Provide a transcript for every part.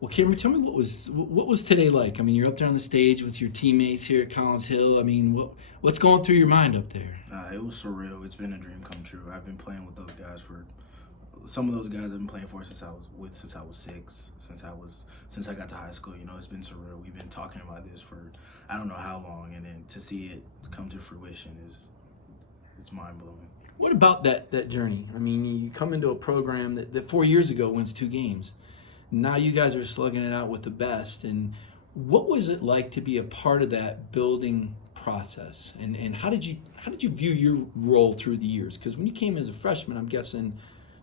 Well, Cameron, tell me what was today like? I mean, you're up there on the stage with your teammates here at Collins Hill. I mean, what's going through your mind up there? It was surreal. It's been a dream come true. I've been playing with those guys for some of those guys I've been playing for since I was six, since I got to high school. You know, it's been surreal. We've been talking about this for I don't know how long, and then to see it come to fruition is it's mind blowing. What about that journey? I mean, you come into a program that 4 years ago wins 2 games. Now you guys are slugging it out with the best. And what was it like to be a part of that building process? And how did you view your role through the years? Because when you came as a freshman, I'm guessing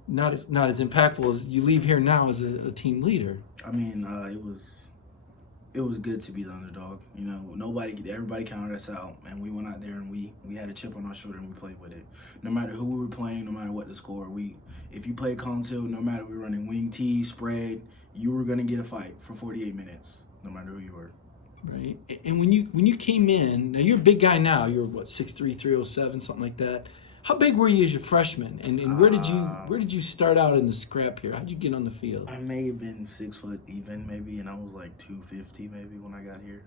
not as impactful as you leave here now as a team leader. I mean, it was good to be the underdog. You know, everybody counted us out, and we went out there and we had a chip on our shoulder and we played with it. No matter who we were playing, no matter what the score, if you played Collins Hill, no matter we were running wing T, spread, you were gonna get a fight for 48 minutes, no matter who you were. Right. And when you came in, now you're a big guy now. You're what, 6'3", 307, something like that. How big were you as a freshman? And where did you start out in the scrap here? How'd you get on the field? I may have been 6 foot even maybe, and I was like 250 maybe when I got here.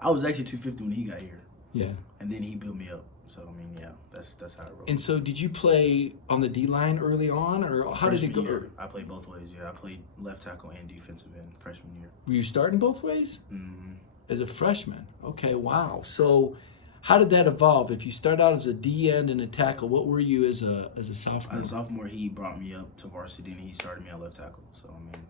I was actually 250 when he got here, Yeah. and then he built me up. So I mean, yeah, that's how it rolled. And so did you play on the D line early on, or how did it Freshman go? year, I played both ways. Yeah, I played left tackle and defensive end freshman year. Were you starting both ways Mm-hmm. as a freshman? Okay, wow. So how did that evolve? If you start out as a D end and a tackle, what were you as a sophomore? As a sophomore, he brought me up to varsity, and he started me at left tackle. So I mean,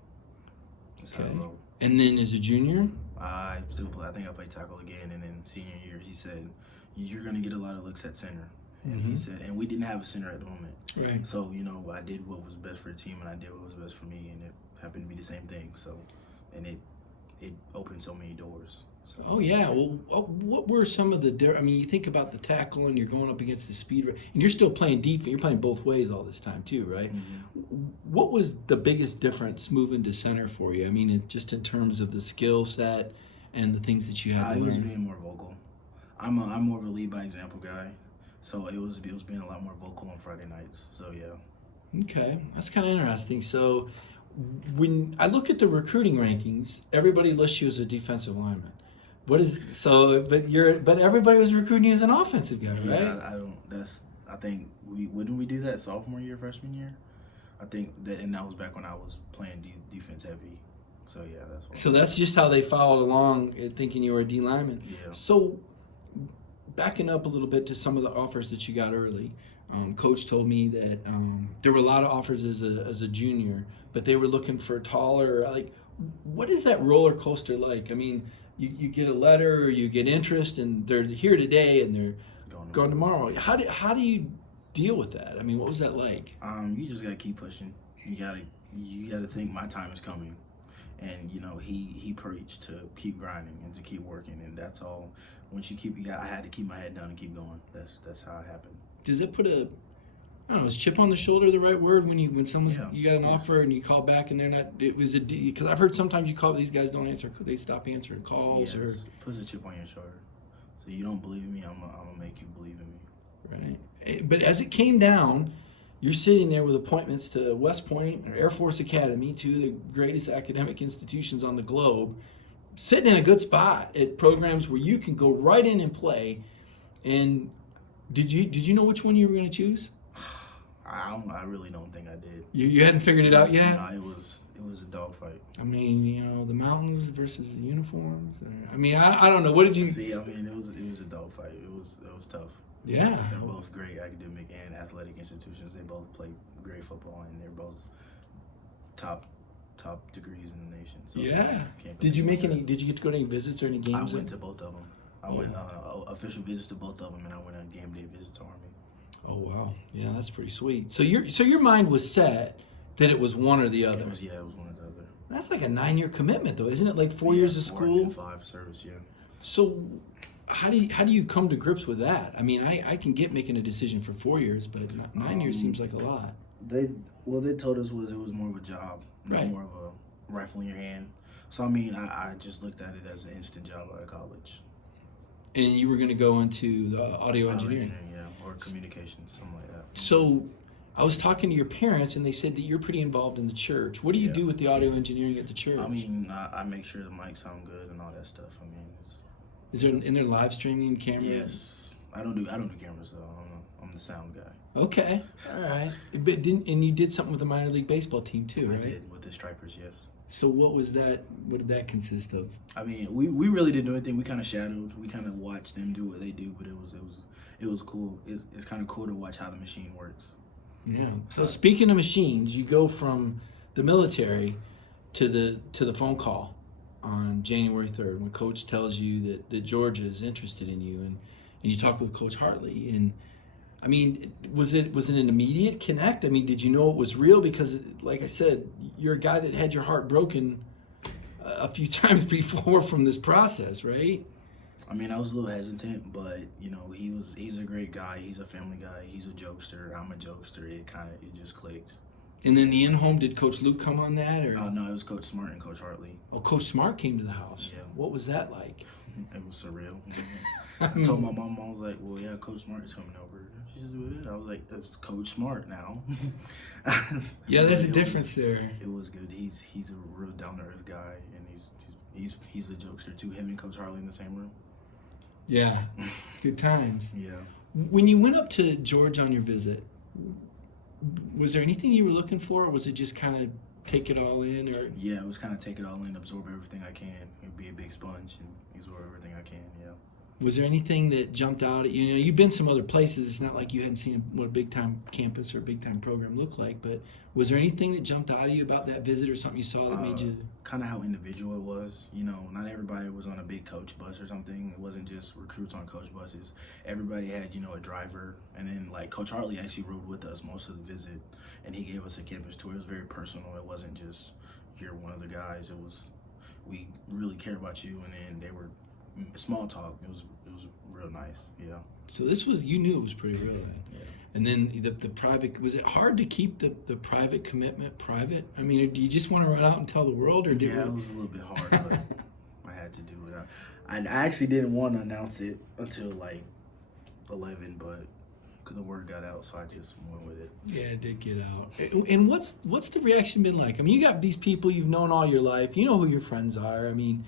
that's how it Okay. rolled. And then as a junior? I still play. I think I played tackle again, and then senior year, he said, "You're gonna get a lot of looks at center." And he said, and we didn't have a center at the moment. Right. So, you know, I did what was best for the team, and I did what was best for me, and it happened to be the same thing. So, and it opened so many doors. So, Oh yeah. Well, what were some of I mean, you think about the tackle, and you're going up against the speed, and you're still playing defense. You're playing both ways all this time too, right? What was the biggest difference moving to center for you? I mean, just in terms of the skill set and the things that you had I to was learn. being more vocal. I'm more of a lead by example guy. So it was being a lot more vocal on Friday nights. So yeah. Okay, that's kind of interesting. So when I look at the recruiting rankings, everybody lists you as a defensive lineman. What is so? But everybody was recruiting you as an offensive guy, right? Yeah, I don't. I think wouldn't we do that sophomore year, freshman year? I think that, and that was back when I was playing defense heavy. So yeah, that's what. So that's just how they followed along, thinking you were a D lineman. Yeah. So backing up a little bit to some of the offers that you got early, Coach told me that there were a lot of offers as a junior, but they were looking for taller. Like, what is that roller coaster like? I mean, you get a letter or you get interest, and they're here today and they're gone tomorrow. How do you deal with that? I mean, what was that like? You just gotta keep pushing. You gotta think my time is coming, and you know he preached to keep grinding and to keep working, and that's all. Once I had to keep my head down and keep going. That's how it happened. Does it put I don't know, is chip on the shoulder the right word when someone's Yeah, you got an of course. offer and you call back and they're not? It was because I've heard sometimes you call, these guys don't answer, they stop answering calls, Yes, or it puts a chip on your shoulder. So you don't believe in me, I'm gonna make you believe in me. right. But as it came down, you're sitting there with appointments to West Point or Air Force Academy, two of the greatest academic institutions on the globe, sitting in a good spot at programs where you can go right in and play. And did you know which one you were going to choose? I really don't think I did. You hadn't figured it out yet? No, it was a dogfight. I mean, the mountains versus the uniforms. I mean, I don't know. What did you? See, I mean, it was a dogfight. It was tough. Yeah. They're both great academic and athletic institutions. They both play great football, and they're both top degrees in the nation. So Yeah. can't Did you make complain. any? Did you get to go to any visits or any I games? went to both of them. I Oh. went official visits to both of them, and I went on game day visits to Army. Oh wow, yeah, that's pretty sweet. So your mind was set that it was one or the other. It was one or the other. That's like a 9-year commitment, though, isn't it? Like 4 years of 4 school. and 5 service, yeah. So how do you come to grips with that? I mean, I can get making a decision for 4 years, but 9 years seems like a lot. They told us it was more of a job, not Right. more of a rifle in your hand. So I mean, I just looked at it as an instant job out of college. And you were going to go into the audio engineering. Yeah, or communications, something like that. So I was talking to your parents, and they said that you're pretty involved in the church. What do you Yeah. do with the audio engineering at the church? I mean, I make sure the mics sound good and all that stuff. I mean, it's, Is there in there live streaming camera? yes. I don't do cameras though. I'm the sound guy. Okay, all right. But and you did something with the minor league baseball team too, right? I did with the Stripers, yes. So what was that? What did that consist of? I mean, we really didn't do anything. We kind of shadowed. We kind of watched them do what they do, but it was cool. It's kind of cool to watch how the machine works. Yeah. So speaking of machines, you go from the military to the phone call on January 3rd when Coach tells you that Georgia is interested in you, and you talk with Coach Hartley. And I mean, was it an immediate connect? I mean, did you know it was real? Because, like I said, you're a guy that had your heart broken a few times before from this process, right? I mean, I was a little hesitant, but you know, he's a great guy. He's a family guy. He's a jokester. I'm a jokester. It just clicked. And then the in-home, did Coach Luke come on that? Or No, it was Coach Smart and Coach Hartley. Oh, Coach Smart came to the house. Yeah. What was that like? It was surreal. I told my mom, I was like, well, yeah, Coach Smart is coming over. She said, what? I was like, it's Coach Smart now. Yeah, there's a difference there. It was good. He's a real down-to-earth guy, and he's a jokester too. Him and Coach Hartley in the same room. Yeah, good times. Yeah. When you went up to Georgia on your visit, was there anything you were looking for, or was it just kind of take it all in? Or Yeah, it was kind of take it all in, absorb everything I can, and be a big sponge and absorb everything I can. Yeah. was there anything that jumped out at you? You know, you've been some other places. It's not like you hadn't seen what a big time campus or a big time program looked like. But was there anything that jumped out at you about that visit, or something you saw that made you? Kind of how individual it was. You know, not everybody was on a big coach bus or something. It wasn't just recruits on coach buses. Everybody had, you know, a driver. And then, like, Coach Hartley actually rode with us most of the visit, and he gave us a campus tour. It was very personal. It wasn't just, you're one of the guys. It was, we really care about you. And then they were small talk. It was real nice. Yeah. So this was, you knew it was pretty real then. Yeah. And then the private, was it hard to keep the private commitment private? I mean, do you just want to run out and tell the world, or Yeah, it was a little bit hard, but I had to do it. I actually didn't want to announce it until like 11, but the word got out, so I just went with it. Yeah, it did get out. And what's the reaction been like? I mean, you got these people you've known all your life. You know who your friends are. I mean,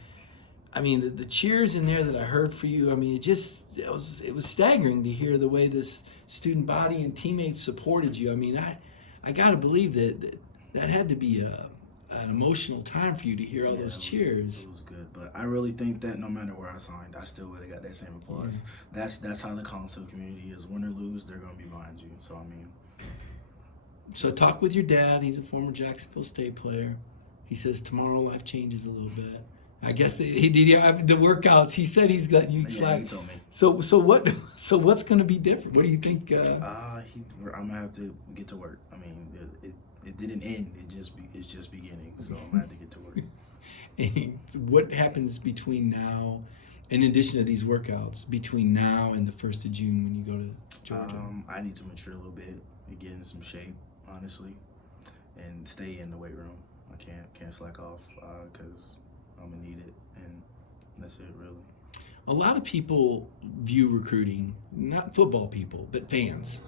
the cheers in there that I heard for you. I mean, it was staggering to hear the way this student body and teammates supported you. I mean, I got to believe that had to be an emotional time for you to hear all those cheers. It was good, but I really think that no matter where I signed, I still would have got that same applause. Yeah. That's how the Collinsville community is. Win or lose, they're gonna be behind you. So I mean. So talk with your dad. He's a former Jacksonville State player. He says tomorrow life changes a little bit. I guess he did the workouts. He said he's got you slack. He told me. So what's going to be different? What do you think? I'm gonna have to get to work. I mean, it didn't end. It's just beginning. So I'm gonna have to get to work. And what happens between now, in addition to these workouts, between now and the 1st of June when you go to Georgia? I need to mature a little bit, and get in some shape, honestly, and stay in the weight room. I can't slack off because I'm gonna need it, and that's it, really. A lot of people view recruiting, not football people, but fans.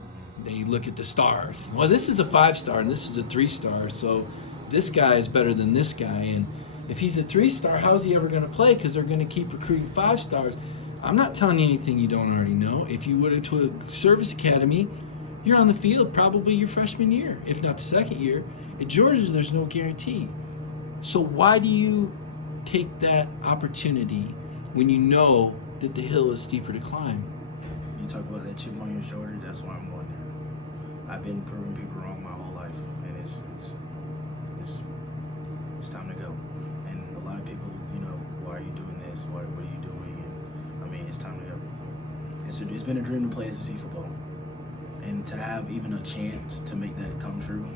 They look at the stars. Well, this is a 5-star and this is a 3-star, so this guy is better than this guy. And if he's a 3-star, how's he ever going to play? Because they're going to keep recruiting 5-stars. I'm not telling you anything you don't already know. If you went to a service academy, you're on the field probably your freshman year, if not the second year. At Georgia, there's no guarantee. So why do you take that opportunity when you know that the hill is steeper to climb? You talk about that chip on your shoulder, that's why I'm going there. I've been proving people wrong my whole life, and it's time to go. And a lot of people, you know, why are you doing this? What are you doing? And I mean, it's time to go. It's been a dream to play SEC football, and to have even a chance to make that come true,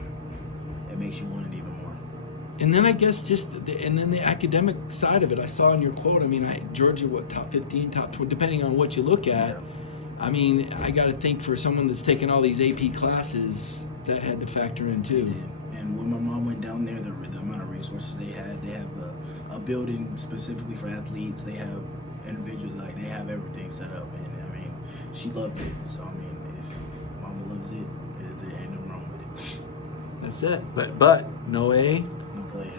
it makes you want it even more. And then I guess and then the academic side of it, I saw in your quote, I mean, Georgia, top 15, top 20, depending on what you look at. Yeah. I mean, I got to think for someone that's taken all these AP classes, that had to factor in too. And when my mom went down there, the amount of resources they have a building specifically for athletes. They have individuals, like they have everything set up. And I mean, she loved it. So I mean, if mama loves it, there ain't nothing wrong with That's it. But no A. No play.